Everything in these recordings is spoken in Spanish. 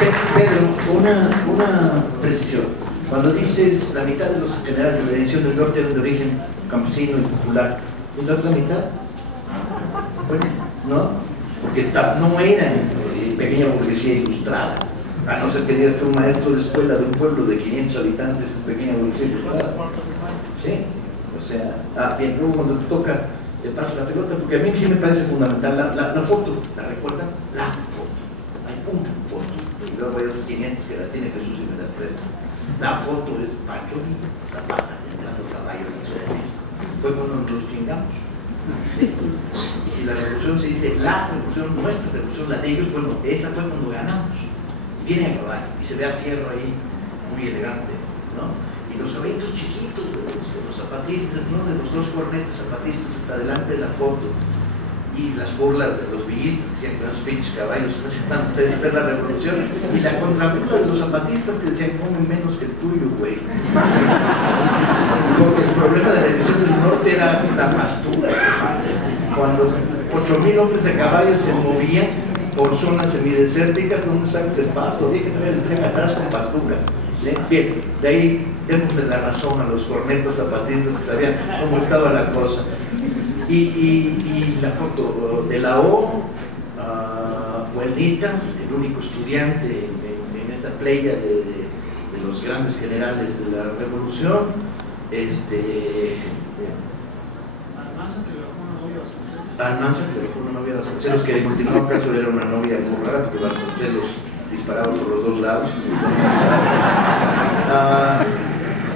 Pedro, una precisión. Cuando dices la mitad de los generales de la División del Norte eran de origen campesino y popular, ¿y la otra mitad? Bueno, ¿no? Porque no eran pequeña burguesía ilustrada. A no ser que digas que un maestro de escuela de un pueblo de 500 habitantes es pequeña burguesía ilustrada. ¿Sí? O sea, bien, luego cuando te toca, te paso la pelota, porque a mí sí me parece fundamental la foto. ¿La recuerdan? La foto. Hay una foto. Y luego hay otros 500 que la tiene Jesús y me las presta. La foto es Pancho Villa, Zapata, entrando a caballo en la Ciudad de México. Fue cuando nos los chingamos. ¿Sí? Y si la revolución se dice la revolución, nuestra revolución, la de ellos, bueno, esa fue cuando ganamos. Viene a caballo y se ve a Fierro ahí, muy elegante, ¿no? Y los caballitos chiquitos de los zapatistas, ¿no? De los dos cornetes zapatistas hasta delante de la foto. Y las burlas de los villistas que decían que esos pinches caballos van ustedes a hacer la revolución, y la contraburla de los zapatistas que decían comen menos que el tuyo, güey. Porque el problema de la División del Norte era la pastura. Cuando 8,000 hombres a caballo se movían por zonas semidesérticas, ¿dónde sacas el pasto? Había que traer el tren atrás con pastura. Bien, de ahí démosle la razón a los cornetas zapatistas que sabían cómo estaba la cosa. Y la foto de la O, Buenita, el único estudiante en esta playa de los grandes generales de la revolución. Almanza, que dejó una novia a Vasconcelos, que en último caso era una novia muy rara, porque Vasconcelos disparaba por los dos lados.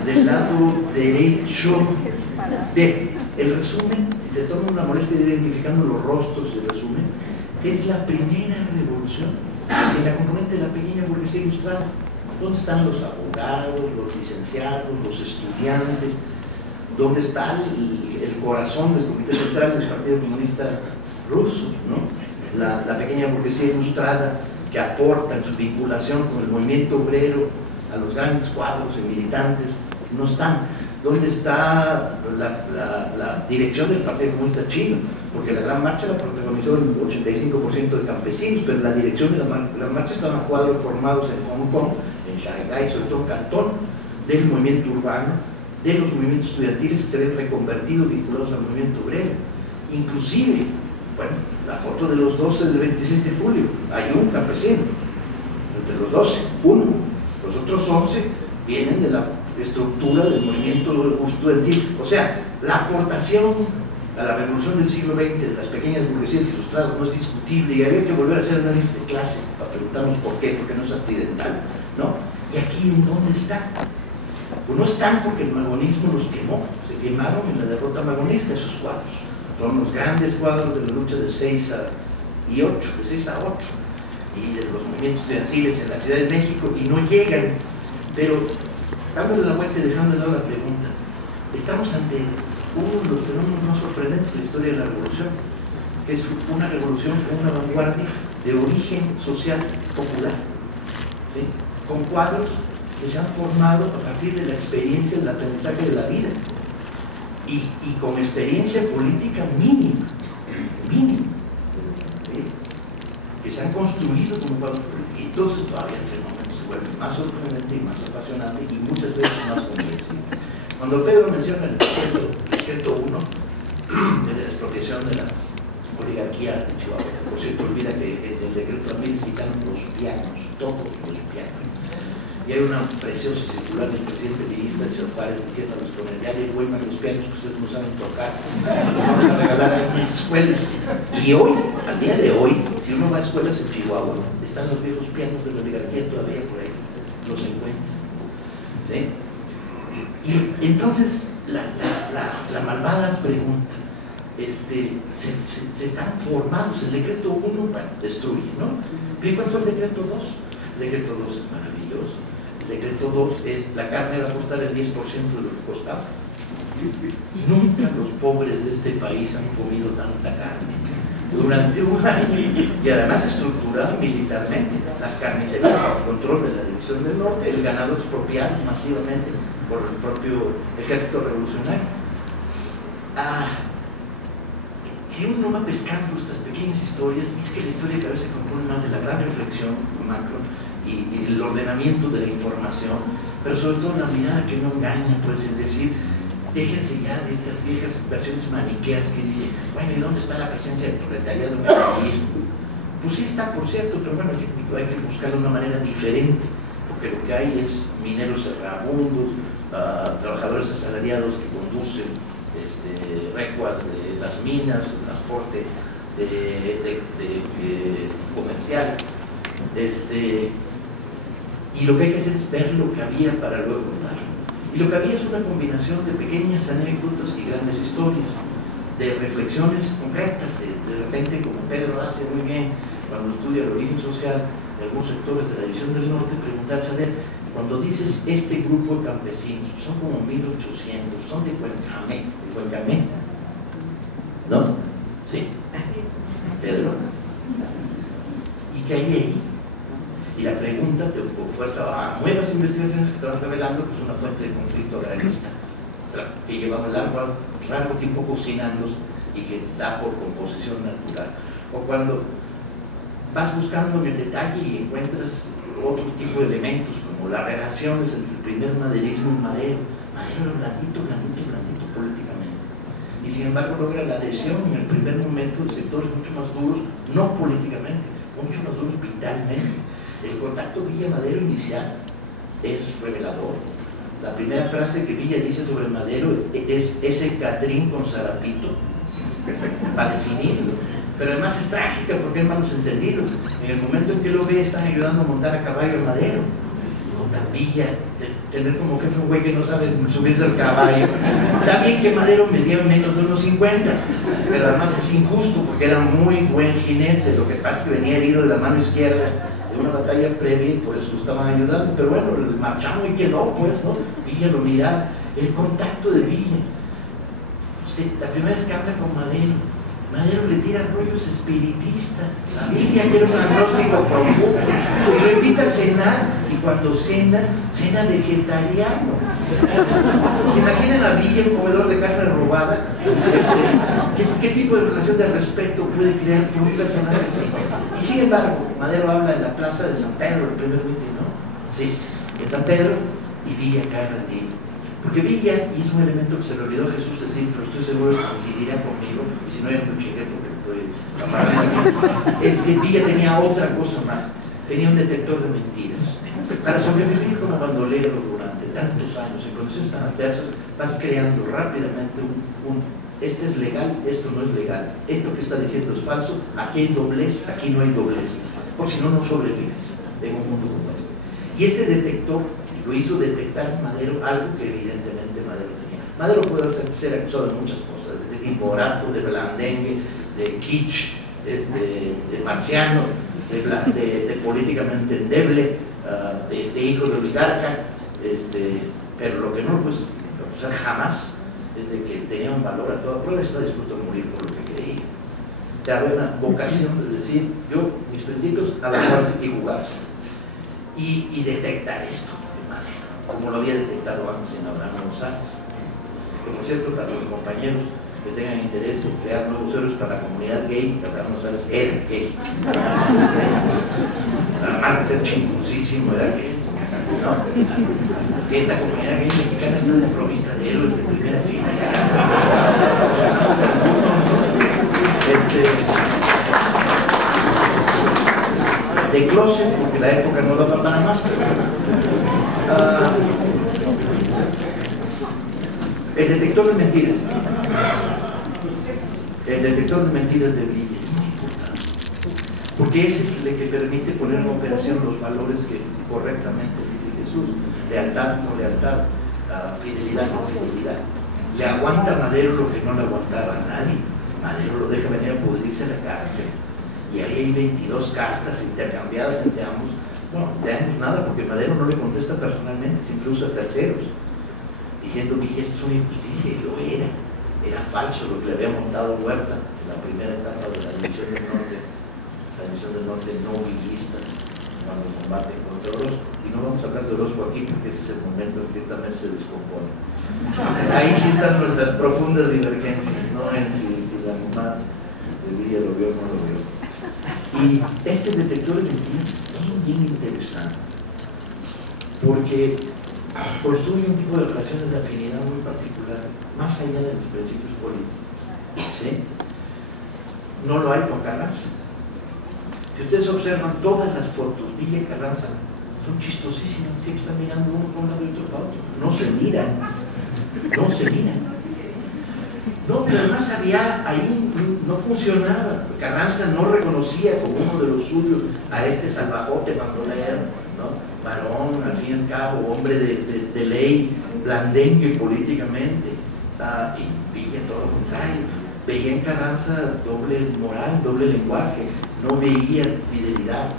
Del lado derecho, bien, el resumen, si se toma una molestia de ir identificando los rostros del resumen, es la primera revolución en la componente de la pequeña burguesía ilustrada. ¿Dónde están los abogados, los licenciados, los estudiantes? ¿Dónde está el corazón del Comité Central del Partido Comunista Ruso, ¿no? La pequeña burguesía ilustrada que aporta en su vinculación con el movimiento obrero a los grandes cuadros y militantes, no están. ¿Dónde está la dirección del Partido Comunista Chino? Porque la Gran Marcha la protagonizó el 85% de campesinos, pero la dirección de la Gran Marcha estaban cuadros formados en Hong Kong, en Shanghái, sobre todo en Cantón, del movimiento urbano, de los movimientos estudiantiles que se habían reconvertido vinculados al movimiento obrero. Inclusive, bueno, la foto de los 12 del 26 de julio, hay un campesino, entre los 12, uno, los otros 11 vienen de la estructura del movimiento estudiantil. O sea, la aportación a la revolución del siglo XX de las pequeñas burguesías ilustradas no es discutible, y había que volver a hacer análisis de clase para preguntarnos por qué, porque no es accidental, ¿no? Y aquí, ¿en dónde está? Pues no están porque el magonismo los quemó, se quemaron en la derrota magonista esos cuadros. Son los grandes cuadros de la lucha de 6 a 8, y de los movimientos estudiantiles en la Ciudad de México, y no llegan. Pero dándole la vuelta y dejando de lado la pregunta, estamos ante uno de los fenómenos más sorprendentes de la historia de la revolución, que es una revolución con una vanguardia de origen social popular, ¿sí? Con cuadros que se han formado a partir de la experiencia del aprendizaje de la vida y con experiencia política mínima, ¿sí? Que se han construido como cuadros políticos, y entonces todavía el fenómeno se vuelve más sorprendente y más apasionante y muchas veces más complejo. Cuando Pedro menciona el decreto 1 de la expropiación de la oligarquía de Chihuahua, por cierto, olvida que en el decreto también se quitaron los pianos, todos los pianos. Y hay una preciosa circular del presidente villista de Ciudad Juárez diciéndonos con el ya de Huema los pianos que ustedes no saben tocar, los vamos a regalar a unas escuelas. Y hoy, al día de hoy, si uno va a escuelas en Chihuahua, están los viejos pianos de la oligarquía todavía por ahí, los encuentran, ¿sí? Y entonces la malvada pregunta, se están formados, el decreto 1 destruye, ¿no? ¿Y cuál fue el decreto 2? El decreto 2 es maravilloso. El decreto 2 es la carne va a costar el 10% de lo que costaba. Nunca los pobres de este país han comido tanta carne durante un año, y además estructurada militarmente, las carnicerías bajo control de la División del Norte, el ganado expropiado masivamente por el propio ejército revolucionario. Si uno va pescando estas pequeñas historias, es que la historia cada vez se compone más de la gran reflexión macro y el ordenamiento de la información, pero sobre todo la mirada que no engaña, pues, es decir, déjense ya de estas viejas versiones maniqueas que dicen, bueno, ¿y dónde está la presencia del proletariado en el país? Pues sí está, por cierto, pero bueno, hay que buscar de una manera diferente, porque lo que hay es mineros errabundos, trabajadores asalariados que conducen recuas de las minas, el transporte comercial, y lo que hay que hacer es ver lo que había para luego contarlo. Y lo que había es una combinación de pequeñas anécdotas y grandes historias, de reflexiones concretas, de repente, como Pedro hace muy bien cuando estudia el origen social de algunos sectores de la división del norte, preguntarse, a ver, cuando dices este grupo de campesinos, son como 1800, son de Cuencamé, ¿no? ¿Sí? Pedro. ¿Y qué hay ahí? Y la pregunta te fuerza a nuevas investigaciones que te van revelando que es una fuente de conflicto agrarista que llevamos largo tiempo cocinándose y que da por composición natural. O cuando vas buscando en el detalle y encuentras otro tipo de elementos como las relaciones entre el primer maderismo y Madero blandito políticamente, y sin embargo logra la adhesión en el primer momento de sectores mucho más duros, no políticamente, mucho más duros vitalmente. El contacto Villa-Madero inicial es revelador. La primera frase que Villa dice sobre Madero es ese Catrín con Zarapito, para definirlo. Pero además es trágica porque hay malos entendidos. En el momento en que lo ve, están ayudando a montar a caballo a Madero. Villa, tener como jefe un güey que no sabe subirse al caballo. Está bien que Madero medía menos de unos 50, pero además es injusto porque era muy buen jinete. Lo que pasa es que venía herido de la mano izquierda de una batalla previa y por eso lo estaban ayudando. Pero bueno, el marchamo y quedó, pues, ¿no? Villa lo miraba. El contacto de Villa. Usted, la primera vez que habla con Madero le tira rollos espiritistas. A Villa, que era un agnóstico profundo, y lo invita a cenar, y cuando cena vegetariano. ¿Se imaginan a Villa, un comedor de carne robada? ¿Qué tipo de relación de respeto puede crear con un personaje así? Y sin embargo, Madero habla en la plaza de San Pedro, el primer mitin, ¿no? Sí, en San Pedro, y Villa cae rendido. Porque Villa, y es un elemento que se le olvidó a Jesús decir, pero estoy seguro que coincidirá conmigo, y si no ya me chingué porque estoy amarrado aquí, es que Villa tenía otra cosa más, tenía un detector de mentiras. Para sobrevivir como bandolero durante tantos años, en condiciones tan adversas, vas creando rápidamente este es legal, esto no es legal, esto que está diciendo es falso, aquí hay doblez, aquí no hay doblez, porque si no, no sobrevives en un mundo como este. Y este detector lo hizo detectar en Madero algo que evidentemente Madero tenía. Madero puede ser acusado de muchas cosas, de timborato, de blandengue, de kitsch, de marciano, de políticamente endeble, de hijo de oligarca, pero lo que no lo puedes acusar jamás es de que tenía un valor a toda prueba, está dispuesto a morir por lo que creía. Te había una vocación de decir, yo, mis principios a la muerte y jugarse. Y detectar esto de Madero, como lo había detectado antes en Abraham González. Que por cierto, para los compañeros que tengan interés en crear nuevos héroes para la comunidad gay, Abraham González era gay. Además de ser chingosísimo, era gay. ¿No? Que esta comunidad gay mexicana está desprovista de héroes de primera fila. De closet, porque la época no daba para más. El detector de mentiras. El detector de mentiras de Villa es muy importante, porque es el que permite poner en operación los valores que correctamente dice Jesús: lealtad, no lealtad, fidelidad, no fidelidad. Le aguanta a Madero lo que no le aguantaba a nadie. Madero lo deja venir a pudrirse a la cárcel. Y ahí hay 22 cartas intercambiadas entre ambos. Bueno, entre ambos nada, porque Madero no le contesta personalmente, siempre usa terceros, diciendo que esto es una injusticia, y lo era. Era falso lo que le había montado Huerta en la primera etapa de la División del Norte, la División del Norte no villista, cuando combate contra Orozco. Y no vamos a hablar de Orozco aquí, porque ese es el momento en que esta mesa se descompone. Ahí sí están nuestras profundas divergencias, no en si la mamá de Villa lo vio o no lo vio. Y este detector de mentiras es bien interesante, porque construye un tipo de relaciones de afinidad muy particular, más allá de los principios políticos, ¿sí? No lo hay con Carranza. Si ustedes observan todas las fotos, Villa y Carranza son chistosísimas, siempre están mirando uno por un lado y otro para otro, no se miran, no se miran. No, pero además había ahí, no funcionaba. Carranza no reconocía como uno de los suyos a este salvajote bandolero, ¿no? Varón, al fin y al cabo, hombre de ley, blandengue políticamente, y Villa todo lo contrario. Veía en Carranza doble moral, doble lenguaje, no veía fidelidad,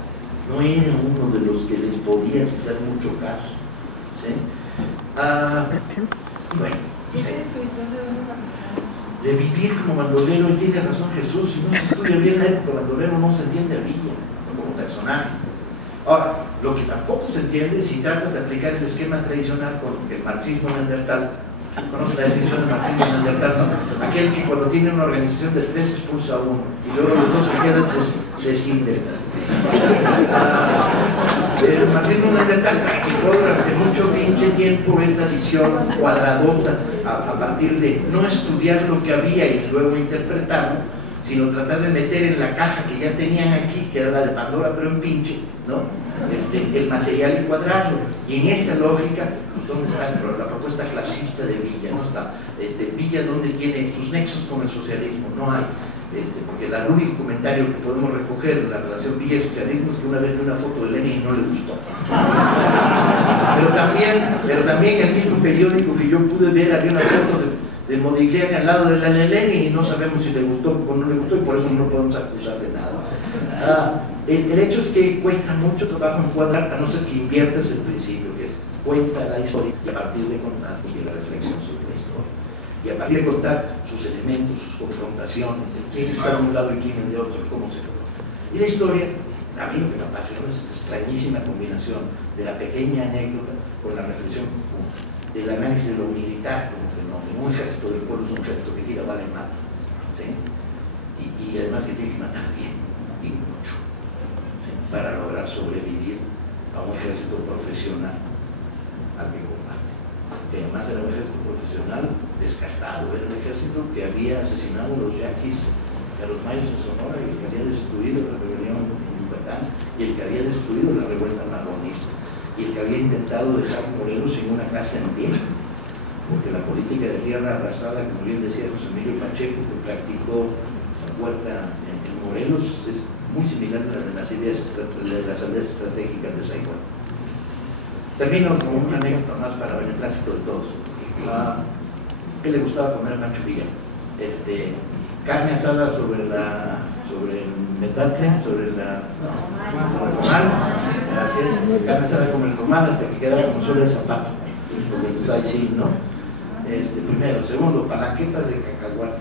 no era uno de los que les podía hacer mucho caso, ¿sí? Bueno, de vivir como bandolero, y tiene razón Jesús, si no se estudia bien la época bandolero no se entiende a Villa como personaje. Ahora, lo que tampoco se entiende si tratas de aplicar el esquema tradicional con el marxismo neandertal. ¿Conoces la definición del marxismo neandertal? ¿No? Aquel que cuando tiene una organización de tres expulsa a uno y luego los dos se quedan, se escinden. El marxismo neandertal practicó durante mucho tiempo esta visión cuadradota a partir de no estudiar lo que había y luego interpretarlo, sino tratar de meter en la caja que ya tenían aquí, que era la de Pandora pero en pinche, ¿no? El material y cuadrarlo. Y en esa lógica, pues, ¿dónde está la propuesta clasista de Villa? ¿No está? Villa, ¿dónde tiene sus nexos con el socialismo? No hay. Porque el único comentario que podemos recoger en la relación Villa-socialismo es que una vez vi una foto de Lenin y no le gustó. Pero también en el mismo periódico que yo pude ver había una foto de Modigliani al lado de la de Lenin y no sabemos si le gustó o no le gustó, y por eso no podemos acusar de nada. El hecho es que cuesta mucho trabajo encuadrar, a no ser que inviertas el principio, que es cuenta la historia y a partir de contar pues, la reflexión sobre la historia. Y a partir de contar sus elementos, sus confrontaciones, de quién está de un lado y quién de otro, cómo se coloca. Y la historia, a mí lo que me apasiona es esta extrañísima combinación de la pequeña anécdota con la reflexión conjunta, del análisis de lo militar como fenómeno. Un ejército del pueblo es un ejército que tira bala y mata, ¿sí? Y además que tiene que matar bien y mucho, ¿sí? Para lograr sobrevivir a un ejército profesional al que combate, que además era un ejército profesional desgastado, era un ejército que había asesinado a los yaquis, a los mayos en Sonora, y el que había destruido la rebelión en Yucatán, y el que había destruido la revuelta marronista, y el que había intentado dejar Morelos en una casa en pie, porque la política de tierra arrasada, como bien decía José Emilio Pacheco, que practicó Huerta en Morelos, es muy similar a la de las ideas estratégicas de Saigón. Termino con una anécdota más para beneplácito de todos. A él le gustaba comer Pancho Villa. Carne asada sobre el metate, sobre el comal, carne asada como el comal hasta que quedara como suelo de zapato, porque pues ahí sí, ¿no? Primero. Segundo, palanquetas de cacahuate.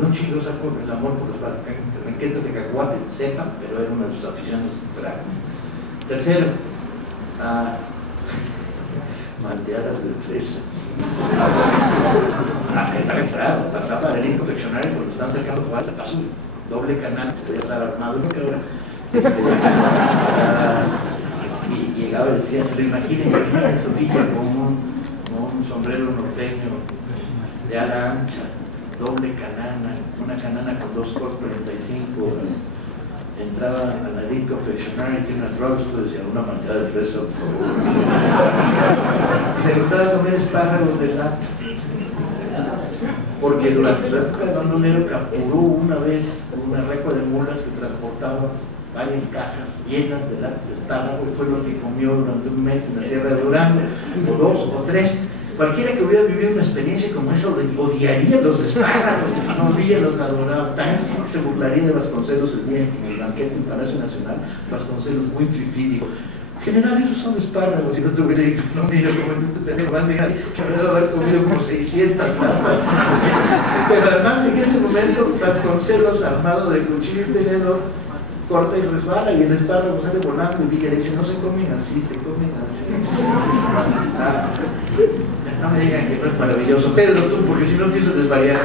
No chilosa por el amor por las palanquetas de cacahuate, sepan, pero era una de sus aficiones grandes. Tercero, malteadas de fresa. Pasaba el confeccionario cuando están cercando Juárez, se pasó doble canal, que podía estar armado, ¿no? Que ahora, y llegaba y decía, se lo imaginen su Villa como un sombrero norteño de ala ancha, doble canana, una canana con 2 Colt 45, entraba a la Elite Confectionery, que era una drugstore, decía una malteada de fresa, por favor. Y le gustaba comer espárragos de lata, porque durante su época de bandolero capturó una vez una recua de mulas que transportaba varias cajas llenas de latas de espárragos, y fue lo que comió durante un mes en la Sierra de Durango, o 2 o 3. Cualquiera que hubiera vivido una experiencia como esa odiaría los espárragos, no Villa los adoraba, tan es que se burlaría de Vasconcelos el día en que en el banquete en Palacio Nacional, Vasconcelos muy fifí, digo, general, esos son espárragos, y no te hubiera dicho, no, mira, como es este tener más de que me debe haber comido como 600 latas. Pero además en ese momento Vasconcelos, armado de cuchillo y tenedor, corta y resbala y el espárrago sale volando, y Villa le dice, no se comen así, se comen así. No me digan que no es maravilloso. Pedro, tú, porque si no empiezo a desvariar.